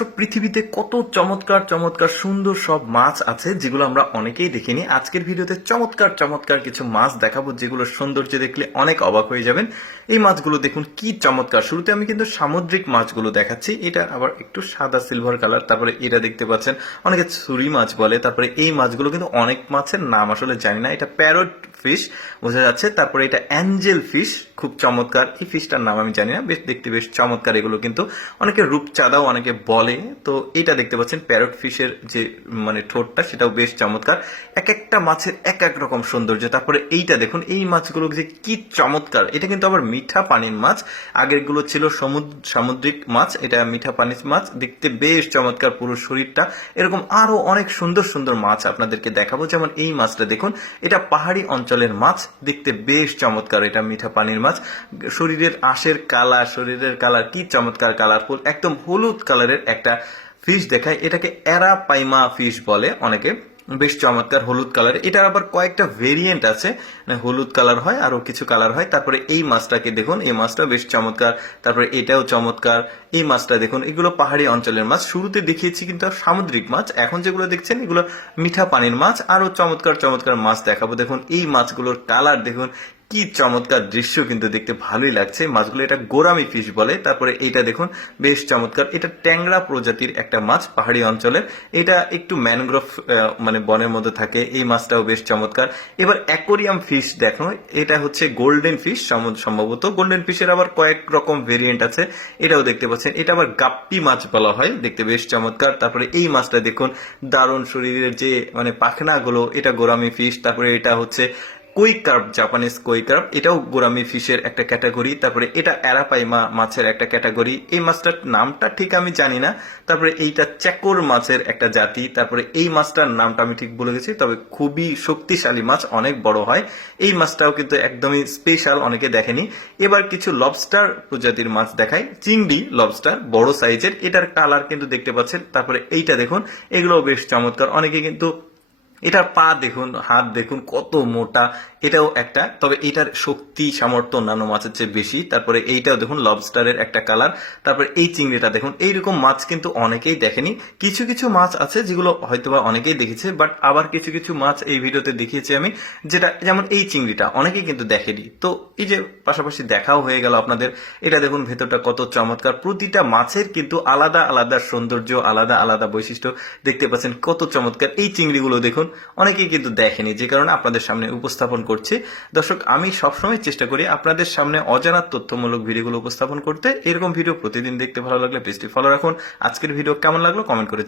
দর্শক, পৃথিবীতে কত চমৎকার চমৎকার সুন্দর সব মাছ আছে যেগুলো আমরা অনেকেই দেখিনি। আজকের ভিডিওতে চমৎকার চমৎকার কিছু মাছ দেখাবো যেগুলো সৌন্দর্য দেখলে অনেক অবাক হয়ে যাবেন। এই মাছগুলো দেখুন কি চমৎকার। শুরুতে আমি কিন্তু সামুদ্রিক মাছগুলো দেখাচ্ছি। এটা আবার একটু সাদা সিলভার কালার। তারপরে এটা দেখতে পাচ্ছেন অনেকে ছুরি মাছ বলে। তারপরে এই মাছগুলো কিন্তু অনেক মাছের নাম আসলে জানি না। এটা প্যারট ফিশ বোঝা যাচ্ছে। তারপরে এটা অ্যাঞ্জেল ফিশ, খুব চমৎকার। এই ফিশটার নাম আমি জানি না, বেশ দেখতে বেশ চমৎকার। এগুলো কিন্তু অনেকে রূপচাঁদাও অনেকে বলে। তো এটা দেখতে পাচ্ছেন প্যারট ফিশের যে ঠোঁটটা, সেটাও বেশ চমৎকার। এক একটা মাছের এক এক রকম সৌন্দর্য। তারপরে এইটা দেখুন, এই মাছগুলো যে কি চমৎকার। এটা কিন্তু আবার মিঠা পানির মাছ। আগের গুলো ছিল সামুদ্রিক মাছ, এটা মিঠা পানির মাছ। দেখতে বেশ চমৎকার পুরো শরীরটা। এরকম আরো অনেক সুন্দর সুন্দর মাছ আপনাদেরকে দেখাবো। যেমন এই মাছটা দেখুন, এটা পাহাড়ি অঞ্চলের মাছ, দেখতে বেশ চমৎকার। এটা মিঠা পানির মাছ। শরীরের শরীরের কালার কি চমৎকার, কালারফুল, একদম হলুদ কালারের একটা ফিশ দেখায়। এটাকে অ্যারাপাইমা ফিশ বলে অনেকে, বেশ চমৎকার হলুদ কালার। এটার আবার কয়েকটা ভেরিয়েন্ট আছে, হলুদ কালার হয়, আরো কিছু কালার হয়। তারপরে এই মাছটাকে দেখুন, এই মাছটা বেশ চমৎকার। তারপরে এটাও চমৎকার। এই মাছটা দেখুন, এগুলো পাহাড়ি অঞ্চলের মাছ। শুরুতে দেখিয়েছি কিন্তু সামুদ্রিক মাছ, এখন যেগুলো দেখছেন এগুলো মিঠা পানির মাছ। আরো চমৎকার চমৎকার মাছ দেখাবো। দেখুন এই মাছগুলোর কালার দেখুন, কি চমৎকার দৃশ্য, কিন্তু দেখতে ভালোই লাগছে মাছগুলো। এটা গোরামি ফিশ বলে। তারপরে এইটা দেখুন বেশ চমৎকার। এটা ট্যাংরা প্রজাতির একটা মাছ, পাহাড়ি অঞ্চলের। এটা একটু ম্যানগ্রোভ বনের মধ্যে থাকে। এই মাছটাও বেশ চমৎকার। এবার অ্যাকোরিয়াম ফিশ দেখো, এটা হচ্ছে গোল্ডেন ফিশ সম্ভবত। গোল্ডেন ফিশের আবার কয়েক রকম ভেরিয়েন্ট আছে, এটাও দেখতে পাচ্ছেন। এটা আবার গাপ্পি মাছ বলা হয়, দেখতে বেশ চমৎকার। তারপরে এই মাছটা দেখুন, দারুণ শরীরের যে পাখনাগুলো, এটা গোরামি ফিশ। তারপরে এটা হচ্ছে কই কার্প, জাপানিজ কই কার্প, এটাও গোরামি ফিশের একটা ক্যাটাগরি। তারপরে এটা অ্যারাপাইমা মাছের একটা ক্যাটাগরি। এই মাছটার নামটা ঠিক আমি জানি না। তারপরে এইটা চ্যাকোর মাছের একটা জাতি। তারপরে এই মাছটার নামটা আমি ঠিক ভুলে গেছি, তবে খুবই শক্তিশালী মাছ, অনেক বড় হয়। এই মাছটাও কিন্তু একদমই স্পেশাল, অনেকে দেখেনি। এবার কিছু লবস্টার প্রজাতির মাছ দেখাই। চিংড়ি লবস্টার, বড় সাইজের। এটার কালার কিন্তু দেখতে পাচ্ছেন। তারপরে এইটা দেখুন, এগুলোও বেশ চমৎকার। অনেকে কিন্তু এটার পা দেখুন, হাত দেখুন কত মোটা। এটাও একটা, তবে এটার শক্তি সামর্থ্য অন্যান্য মাছের চেয়ে বেশি। তারপরে এইটাও দেখুন লবস্টারের একটা কালার। তারপরে এই চিংড়িটা দেখুন। এইরকম মাছ কিন্তু অনেকেই দেখেনি। কিছু কিছু মাছ আছে যেগুলো হয়তোবা অনেকেই দেখেছে, বাট আবার কিছু কিছু মাছ এই ভিডিওতে দেখিয়েছি আমি, যেটা যেমন এই চিংড়িটা অনেকেই কিন্তু দেখেনি। তো এই যে পাশাপাশি দেখাও হয়ে গেল আপনাদের। এটা দেখুন ভেতরটা কত চমৎকার। প্রতিটা মাছের কিন্তু আলাদা আলাদা সৌন্দর্য, আলাদা আলাদা বৈশিষ্ট্য। দেখতে পাচ্ছেন কত চমৎকার। এই চিংড়িগুলো দেখুন, অনেকেই কিন্তু দেখেনি, যে কারণে আপনাদের সামনে উপস্থাপন করছি। দর্শক, আমি সবসময় চেষ্টা করি আপনাদের সামনে অজানা তথ্যমূলক ভিডিওগুলো উপস্থাপন করতে। এরকম ভিডিও প্রতিদিন দেখতে ভালো লাগলে পেজটি ফলো রাখুন। আজকের ভিডিও কেমন লাগলো কমেন্ট করে